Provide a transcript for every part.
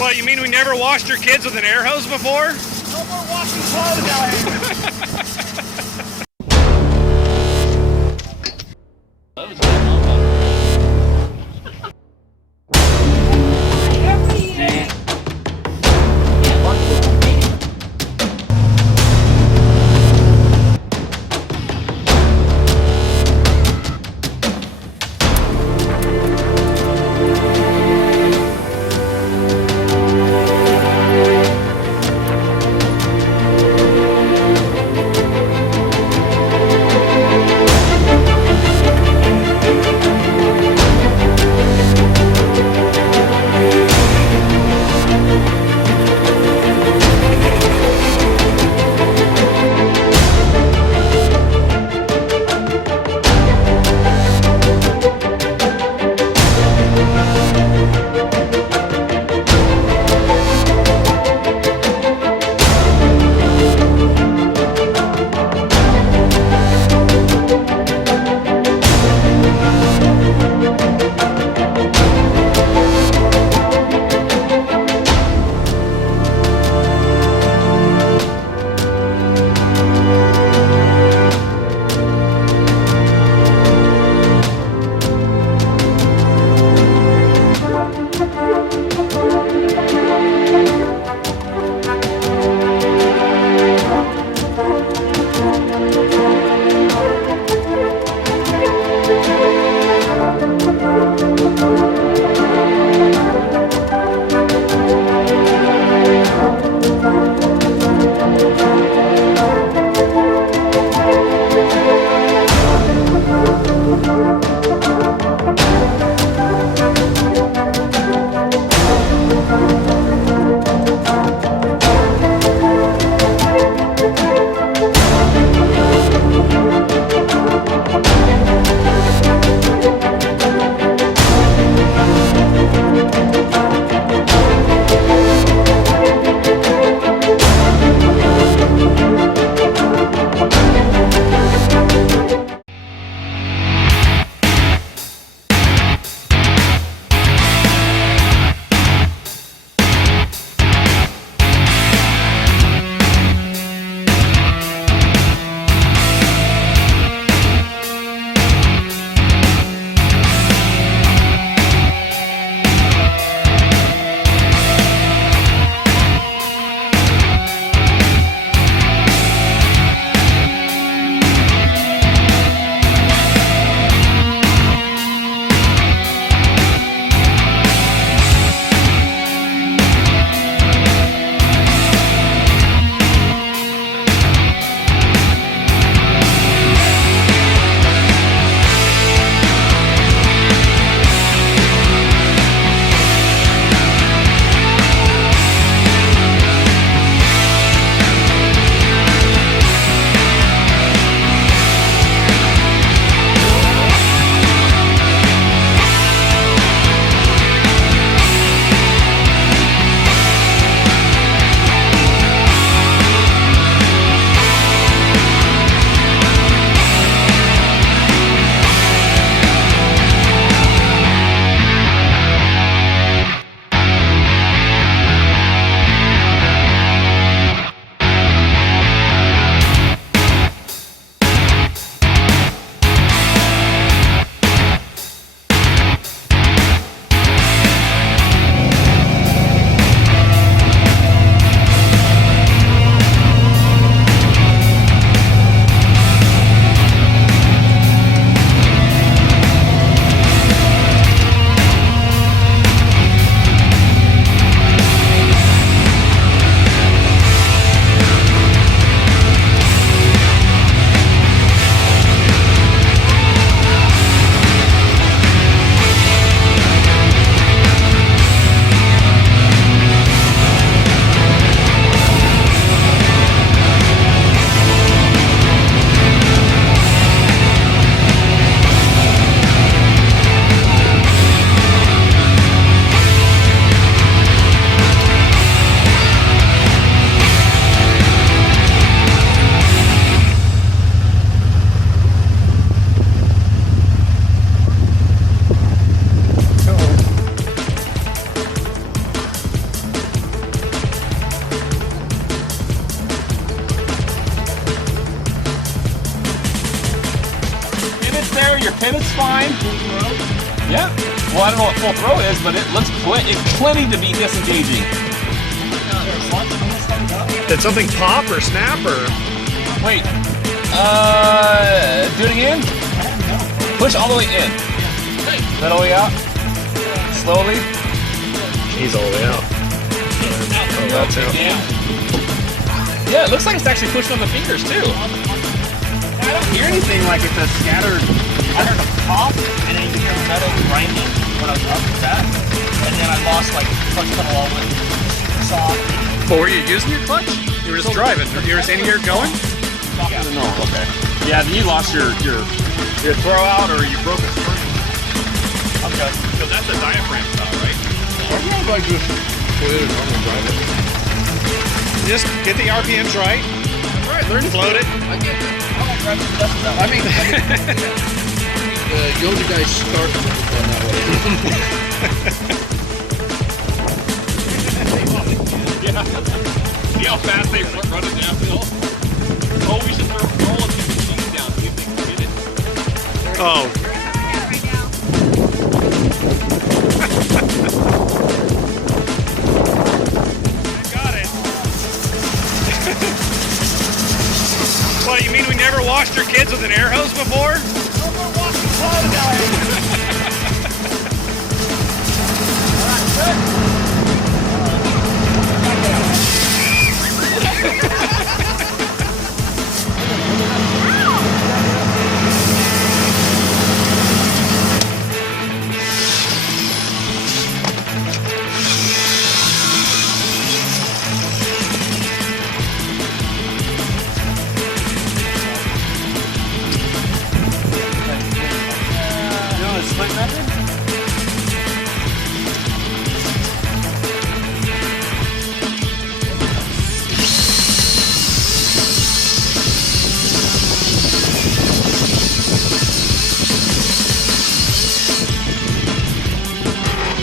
What, you mean we never washed your kids with an air hose before? No more washing clothes out here. fine. Yeah. Well, I don't know what full throw is, but it looks plenty to be disengaging. Did something pop or snap or? Wait. Do it again. Push all the way in. That all the way out. Slowly. He's all the way out. Oh, that's out. Yeah, it looks like it's actually pushing on the fingers too. I don't hear anything like it's a scattered. I heard a pop, and then you hear metal grinding when I was up with that, and then I lost like clutch pedal all went super soft. But were you using your clutch? You were just driving. You were in here going? Yeah. No, okay. Yeah, then you lost your throw out or you broke a spring. Okay. Because that's a diaphragm style, right? I like just normal driving. Just get the RPMs right. Right, learn to float it. I get it. I mean, you only guys start on that way. Yeah. See how fast they run it downhill? Oh, we should throw all of these machines down, see if they can get it. Oh. Got it. What, you mean we never washed your kids with an air hose before? No more washing clothes out here.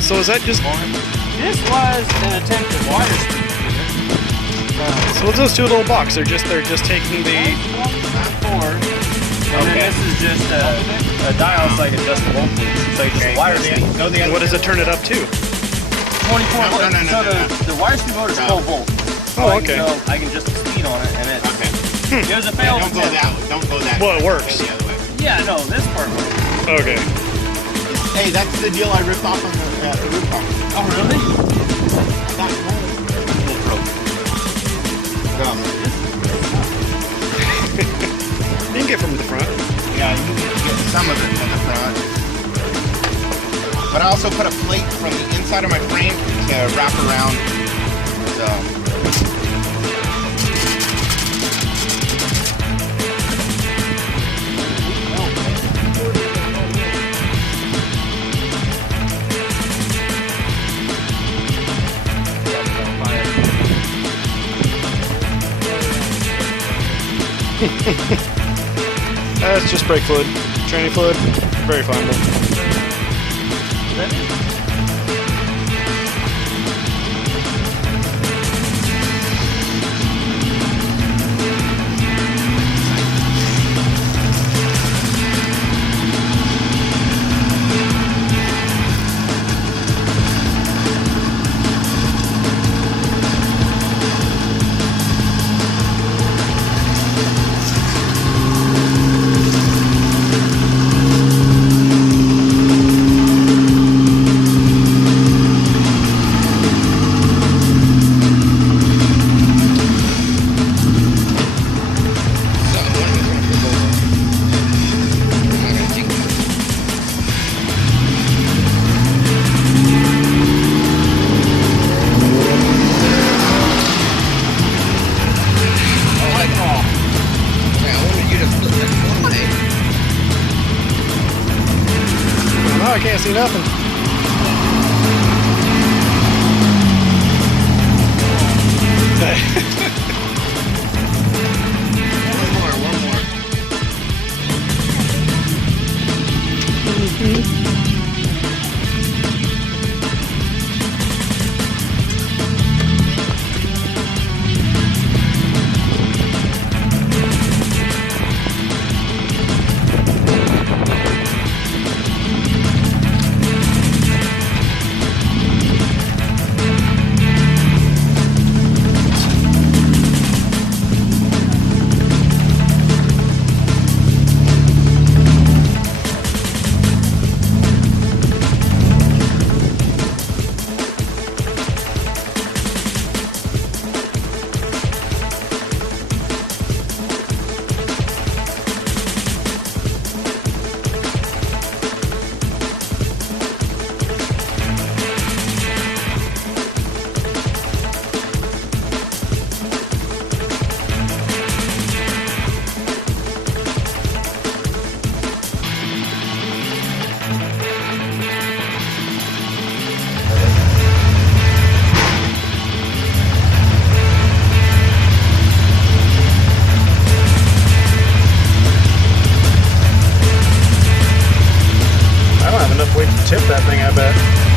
So is that just... This was an attempt at wire speed. So what's those two little boxes? They're just taking the... Forward. And then this is just a dial, it's like adjustable. It's like just a wire speed. What does it turn it up to? 24 volts. So the wire speed motor is 12 volts. So Oh, okay. I can adjust the speed on it, and it's... Okay. There's a fail. Don't go that way. Don't go that way. Well, it works. Go the other way. Yeah, no, this part works. Okay. Hey, that's the deal I ripped off on the roof box. Oh, really? You can get from the front. Yeah, you can get some of it from the front. But I also put a plate from the inside of my frame to wrap around. So. It's just brake fluid, training fluid, very flammable. I can't see nothing. One more. Tip that thing, I bet.